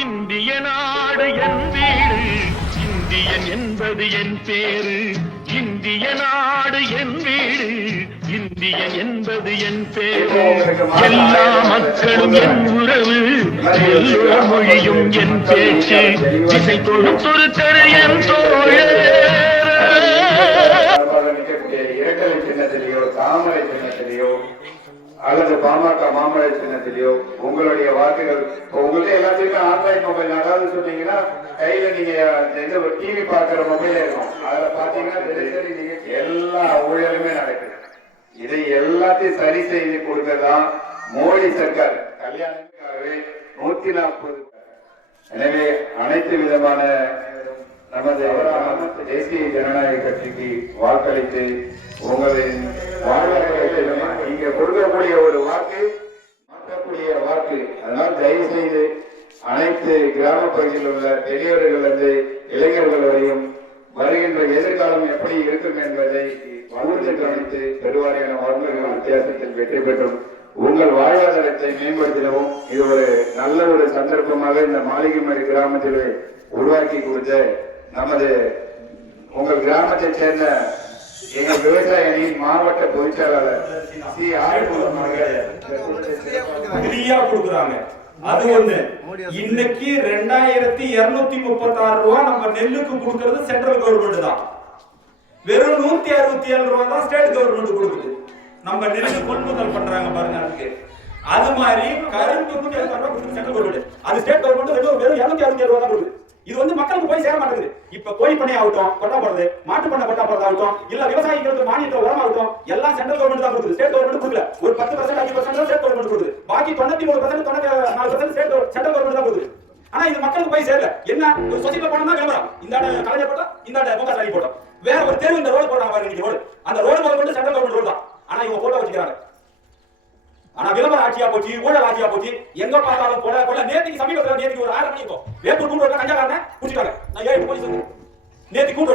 இந்திய நாடு என் வீடு, இந்தியன் என்பது என் பேரு. இந்திய நாடு என் வீடு, இந்தியன் என்பது என் பேரு. எல்லா மக்களும் என் உறவு, எல்லா மொழியும் என் பேச்சு. திசை கொடுத்தொருத்தர் என் தோழர். இரட்டலை சின்னத்திலேயோ தாமரை சின்னத்திலேயோ அல்லது பாமக மாமலை சின்னத்திலேயோ உங்களுடைய வாக்குகள் உங்கள்ட்ட எல்லாத்தையுமே ஆண்ட்ராய்டு மொபைல் அதாவது சொன்னீங்கன்னா கையில நீங்க எந்த ஒரு டிவி பாக்குற மொபைல் இருக்கும் அதுல பாத்தீங்கன்னா தினசரி நீங்க எல்லா ஊழலுமே நடக்குது. இதை எல்லாத்தையும் சரி செய்து கொடுக்கதான் மோடி சர்க்கார் கல்யாணத்துக்காகவே 140. எனவே அனைத்து விதமான நமது தேசிய ஜனநாயக கட்சிக்கு வாக்களித்து உங்களின் வாழ்வாதாரத்தை நீங்க கொடுக்கக்கூடிய ஒரு வாக்கு மாற்றக்கூடிய வாக்கு. அதனால் தயவு செய்து அனைத்து கிராம பகுதியில் உள்ள பெரியவர்கள் இருந்து இளைஞர்கள் வரையும் வருகின்ற எதிர்காலம் எப்படி இருக்கும் என்பதை கூர்ந்து கவனித்து பெருவாரியான வாக்குகள் வித்தியாசத்தில் வெற்றி பெற்றும் உங்கள் வாழ்வாதாரத்தை மேம்படுத்திடவும் இது ஒரு நல்ல ஒரு சந்தர்ப்பமாக இந்த மாளிகைமேடு கிராமத்தில் உருவாக்கி கொடுத்த நமது உங்கள் கிராமத்தை சேர்ந்த எங்கள் விவசாய அணி மாவட்ட பொதுச்செயலாளர் சி கொடுக்குறாங்க. அது ஒண்ணு. இன்னைக்கு 2236 ரூபாய் நம்ம நெல்லுக்கு கொடுக்கிறது சென்ட்ரல் கவர்மெண்ட் தான். வெறும் 167 ரூபாய் தான் ஸ்டேட் கவர்மெண்ட் கொடுக்குது. நம்ம நெல்லுக்கு கொள்முதல் பண்றாங்க பாருங்க. அதுக்கு அது மாதிரி கரும்புக்கு சென்ட்ரல் கவர்மெண்ட், அது ஸ்டேட் கவர்மெண்ட் வெறும் 267 ரூபாய் தான் கொடுக்குது. இது வந்து மக்களுக்கு போய் சேர மாட்டேங்குது. இப்ப கோழி பண்ணை ஆகட்டும், கொட்டா போடுறது, மாட்டு பண்ணை கொட்டா போடுறது ஆகட்டும், இல்ல விவசாயிகளுக்கு மானியத்தை உரம் ஆகட்டும், எல்லாம் சென்ட்ரல் கவர்மெண்ட் தான் கொடுக்குது. ஸ்டேட் கவர்மெண்ட் கொடுக்கல. ஒரு 10% 5% ஸ்டேட் கவர்மெண்ட் கொடுக்குது. பாக்கி 93% 94% சென்ட்ரல் கவர்மெண்ட் தான் கொடுக்குது. ஆனா இது மக்களுக்கு போய் சேரல. என்ன ஒரு சொசைட்டில போனா விளம்பரம், இந்த கலைஞர் போட்டோம், இந்த பொங்கல் போட்டோம், வேற ஒரு தெருவு இந்த ரோடு போடுறாங்க பாருங்க. ரோடு அந்த road government central government road தான். ஆனா இவங்க போட்டோ வச்சுக்கிறாங்க. ஆனா விளம்பர ஆட்சியா போச்சு, ஊழல் ஆட்சியா போச்சு. எங்க பார்த்தாலும் கொலை. நேற்றுக்கு சமீபத்தில் நேற்றுக்கு ஒரு 6 மணி இருக்கும் வேப்பூர் கூண்டு கஞ்சாக்காரனை பிடிச்சிட்டாங்க. நான் 7 போலீஸ் வந்து நேற்றுக்கு கூண்டு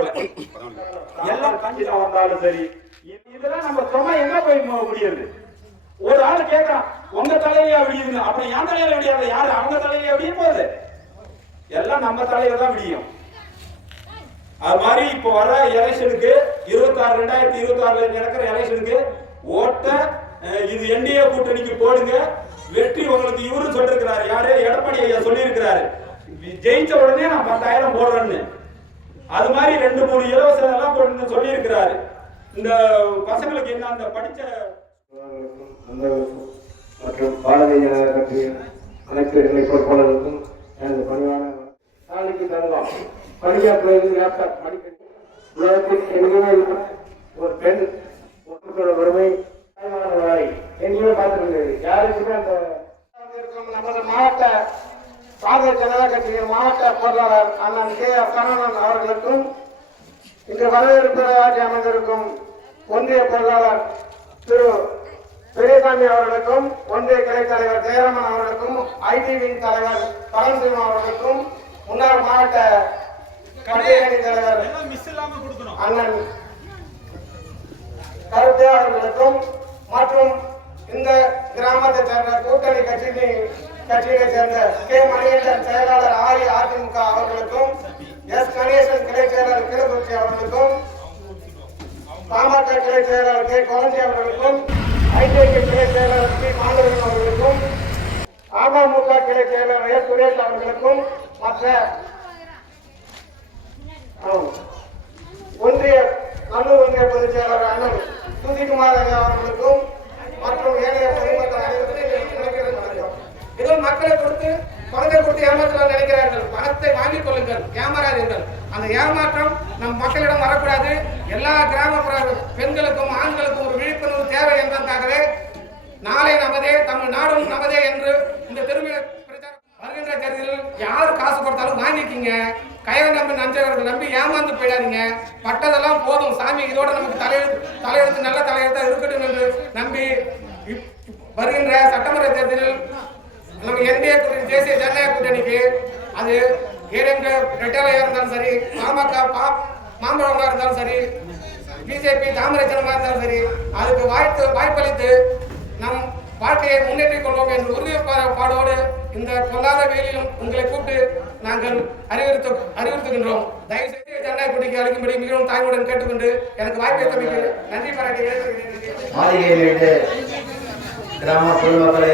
எல்லாம் கஞ்சா வந்தாலும் சரி. இதெல்லாம் நம்ம சும்மா எங்க போய் முடியுது? ஒரு ஆள் கேட்கறான், உங்க தலையிலேயே விடியுது. அப்படி என் தலையில விடியாது, யாரு அவங்க தலையிலேயே விடிய போகுது? எல்லாம் நம்ம தலையில தான் விடியும். அது மாதிரி இப்போ வர எலெக்ஷனுக்கு 2026 நடக்கிற எலெக்ஷனுக்கு ஓட்ட இது என்டிஏ கூட்டணிக்கு போடுங்க, வெற்றி உங்களுக்கு இவரும் சொல்லிருக்கிறாரு. யாரு? எடப்பாடி ஐயா சொல்லி இருக்கிறாரு, ஜெயிச்ச உடனே நான் 10,000 போடுறேன்னு. அது மாதிரி 2-3 இலவச எல்லாம் சொல்லி இருக்கிறாரு. இந்த பசங்களுக்கு என்ன அந்த படிச்ச மற்றும் பாரதிய ஜனதா கட்சியின் அனைத்து நிலை பொறுப்பாளர்களுக்கும் எனது பணிவான நாளைக்கு தரலாம். படிக்க உலகத்தில் எங்கேயுமே ஒரு பெண் வறுமை எங்கேயுமே பார்த்துருந்தது. யாருக்குமே அந்த நமது மாவட்ட பாரதிய ஜனதா கட்சியின் மாவட்ட பொருளாளர் அண்ணன் KR சரவணன் அவர்களுக்கும், இன்று வரவேற்பு ஆட்சி அமைந்திருக்கும் ஒன்றிய பொருளாளர் திரு பெரியசாமி அவர்களுக்கும், ஒன்றிய கிளை தலைவர் ஜெயராமன் அவர்களுக்கும், ஐடிவியின் தலைவர் பரமசிவம் அவர்களுக்கும், முன்னாள் மாவட்ட கட்சி தலைவர் அண்ணன் கருத்தே அவர்களுக்கும் மற்றும் இந்த கிராமத்தை சேர்ந்த கூட்டணி கட்சியை சேர்ந்த கே மணிகண்டன் செயலாளர் அஇஅதிமுக அவர்களுக்கும், எஸ் கணேசன் கிளை செயலாளர் கிளக்குறிச்சி அவர்களுக்கும், பாமக கிளை செயலாளர் கே கோலஞ்சி அவர்களுக்கும், ஐடிஐ கிளை செயலாளர் பி மாண்டவன் அவர்களுக்கும், அமமுக கிளை செயலாளர் எஸ் சுரேஷ் அவர்களுக்கும், மற்ற நல்லூர் ஒன்றிய பொதுச் செயலாளர் அண்ணன் சுதிகுமார் அவர்களுக்கும் மற்றும் ஏனைய பொதுமக்கள் அனைவருக்கும் இதில் மக்களை கொடுத்து பணத்தை கொடுத்து ஏமாற்றலாம் நினைக்கிறார்கள். பணத்தை வாங்கிக் கொள்ளுங்கள், ஏமாறாதீர்கள். அந்த ஏமாற்றம் நம் மக்களிடம் வரக்கூடாது. எல்லா கிராமப்புற பெண்களுக்கும் ஆண்களுக்கும் ஒரு விழிப்புணர்வு தேவை என்பதற்காகவே நாளை நமதே தமிழ்நாடும் நமதே என்று இந்த திருமண பிரச்சாரம் வருகின்ற தேர்தலில் யார் காசு கொடுத்தாலும் வாங்கிக்கிங்க. கயிறை நம்பி நஞ்சவர்கள் நம்பி ஏமாந்து போயிடாதீங்க. பட்டதெல்லாம் போதும் சாமி, இதோட நமக்கு தலையெழுத்து நல்ல தலையெழுத்தா இருக்கட்டும் என்று நம்பி வருகின்ற சட்டமன்ற தேர்தலில் நம்ம என்டிஏ கூட்டணி தேசிய ஜனநாயக கூட்டணிக்கு அது ஏடிஎம்கே ரெட்டாலையா இருந்தாலும் சரி, பாமக மாம்பழமா இருந்தாலும் சரி, பிஜேபி தாமரை ஜனமா இருந்தாலும் சரி, அதுக்கு வாய்ப்பளித்து நம் வாழ்க்கையை முன்னேற்றிக் கொள்வோம் என்ற உறுதிப்பாடோடு இந்த பொல்லாத வேலையிலும் உங்களை கூப்பிட்டு நாங்கள் அறிவுறுத்துகின்றோம். தயவுசெய்து ஜனநாயக கொடிக்கு அளிக்கும்படி மிகவும் தாய்வுடன் கேட்டுக்கொண்டு எனக்கு வாய்ப்பை தந்தமைக்கு நன்றி பாராட்டி மாளிகையிலிருந்து கிராம பொதுமக்களே,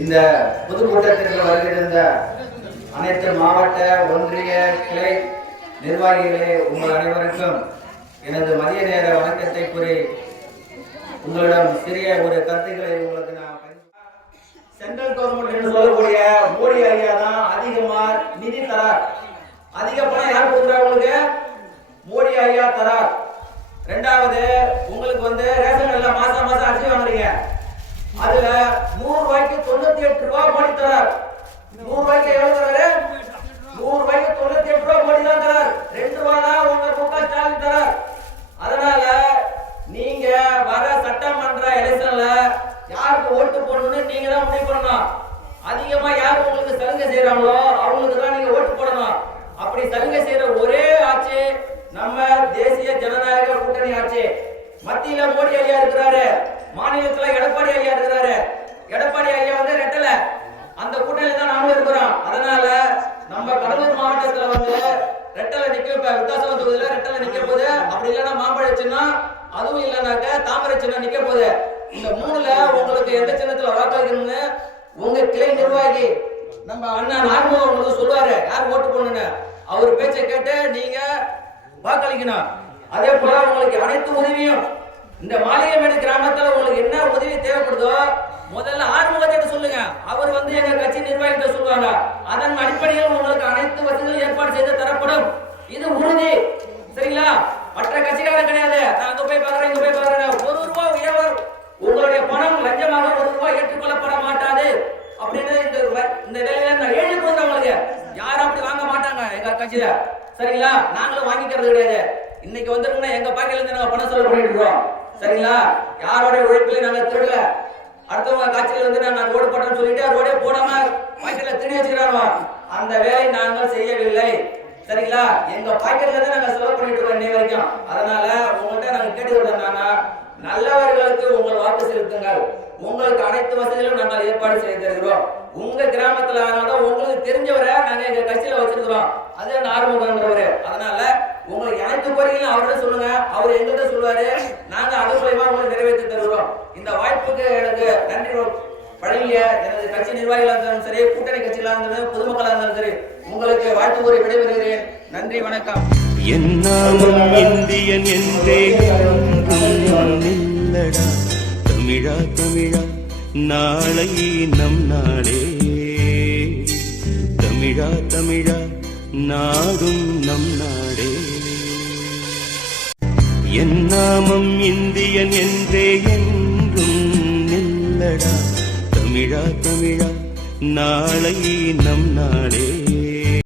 இந்த பொதுக்கூட்டத்திற்கு வருகின்ற அனைத்து மாவட்ட ஒன்றிய கிளை நிர்வாகிகளே, உங்கள் அனைவருக்கும் எனது மதிய நேர வணக்கத்தை கூறி உங்களிடம் சிறிய ஒரு கருத்துக்களை உங்களுக்கு நான் சென்ட்ரல் கவர்மெண்ட் என்று சொல்லக்கூடிய மோடி ஐயா தான் அதிகமா நிதி தரார். அதிக பணம் யார் கொடுக்குறா? உங்களுக்கு மோடி ஐயா தரார். ரெண்டாவது, உங்களுக்கு ரேஷன் கடையில மாசம் மாசம் அரிசி வாங்குறீங்க, அதுல 100 ரூபாய்க்கு 98 ரூபாய் மோடி தரார். 100 ரூபாய்க்கு எவ்வளவு தராரு? 100 ரூபாய்க்கு 98 ரூபாய் மோடி தான் தரார். 2 ரூபாய் தான் உங்க முக ஸ்டாலின் தரார். அதனால நீங்க வர சட்டமன்ற எலெக்ஷன்ல யாருக்கு ஓட்டு போடணும்னு நீங்க தான் முடிவு பண்ணணும். அதிகமா யார் உங்களுக்கு சலுகை செய்யறாங்களோ அவங்களுக்கு தான் நீங்க ஓட்டு போடணும். அப்படி சலுகை செய்யற ஒரே ஆட்சி நம்ம தேசிய ஜனநாயக கூட்டணி ஆட்சி. மத்தியில மோடி ஐயா இருக்கிறாரு, மாநிலத்துல எடப்பாடி ஐயா இருக்கிறாரு. எடப்பாடி ஐயா ரெட்டல, அந்த கூட்டணியில தான் நாமளும் இருக்கிறோம். அதனால நம்ம கடலூர் மாவட்டத்துல ரெட்டல நிக்க, இப்ப விருத்தாசலம் தொகுதியில ரெட்டல நிக்க போகுது. அப்படி இல்லைன்னா மாம்பழ சின்னம், அதுவும் இல்லைனாக்க தாமரை சின்னம் நிக்க போகுது. இந்த 3ல உங்களுக்கு எந்த சின்னத்துல வாக்களிக்கணும்னு உங்க கிளை நிர்வாகி நம்ம அண்ணா நார்மலா உங்களுக்கு சொல்லுவாரு யார் ஓட்டு போடணும்னு. அவர் பேச்சை கேட்டு நீங்க வாக்களிக்கணும். அதே போல உங்களுக்கு அனைத்து உதவியும் இந்த மாளிகைமேடு கிராமத்துல உங்களுக்கு என்ன உதவி தேவைப்படுதோ முதல்ல ஆறுமுகத்தை சொல்லுங்க. அவர் எங்க கட்சி நிர்வாகிகிட்ட சொல்லுவாங்க. அதன் அடிப்படையில் உங்களுக்கு அனைத்து வசதிகளும் ஏற்பாடு செய்து தரப்படும். இது உறுதி, சரிங்களா? மற்ற கட்சிக்காரர் கிடையாது. நான் அங்க போய் பாக்குறேன், இங்க போய் பாக்குறேன், 1 ரூபாய் உயர்வு உங்களுடைய பணம் லஞ்சமாக 1 ரூபாய் ஏற்றுக்கொள்ளப்பட மாட்டாது அப்படின்னு இந்த நிலையில நான் எழுதி கொடுத்தவங்களுக்கு யாரும் அப்படி வாங்க மாட்டாங்க எங்க கட்சியில, சரிங்களா? நாங்களும் வாங்கிக்கிறது கிடையாது. இன்னைக்கு வந்துருக்குன்னா எங்க பாக்கையில இருந்து நாங்க பணம் செலவு பண்ணிட்டு இருக்கோம், சரிங்களா? யாரோட உழைப்பிலையும் நாங்க திருடல. அடுத்தவங்க காட்சியில நாங்க ரோடு போட்டோம்னு சொல்லிட்டு ரோடே போடாம பாக்கெட்ல திருடி வச்சுக்கிறாங்க. அந்த வேலை நாங்கள் செய்யவில்லை, சரிங்களா? எங்க பாக்கெட்ல தான் நாங்க செலவு பண்ணிட்டு இருக்கோம் இன்னை வரைக்கும். அதனால உங்கள்கிட்ட நாங்க கேட்டுக்கிட்டோம்னா நல்லவர்களுக்கு உங்கள் வாக்கு செலுத்துங்கள். உங்களுக்கு அனைத்து வசதிகளும் நாங்கள் ஏற்பாடு செய்து தருகிறோம். உங்க கிராமத்துல உங்களுக்கு தெரிஞ்சவரை நாங்க எங்க கட்சியில வச்சிருக்கிறோம். அது ஆறுமுகன்றவரு. அதனால உங்களுக்கு அனைத்து கோரிக்கையும் அவர்கிட்ட சொல்லுங்க, அவர் எங்கிட்ட சொல்லுவாரு. நாங்க அது மூலமா உங்களுக்கு நிறைவேற்றி தருகிறோம். இந்த வாய்ப்புக்கு எனக்கு நன்றி வழங்கிய எனது கட்சி நிர்வாகிகளா இருந்தாலும் சரி, கூட்டணி கட்சிகளா இருந்தாலும் பொதுமக்களா இருந்தாலும் சரி, உங்களுக்கு வாழ்த்து கூறி விடைபெறுகிறேன். நன்றி, வணக்கம். என்னாலும் இந்தியன் என்றே நில்லடா தமிழா தமிழா, நாளை நம் நாளே. தமிழா தமிழா, நாடும் நம் நாடே. என் நாமம் இந்தியன் என்றே என்றும் நில்லடா தமிழா தமிழா, நாளை நம் நாடே.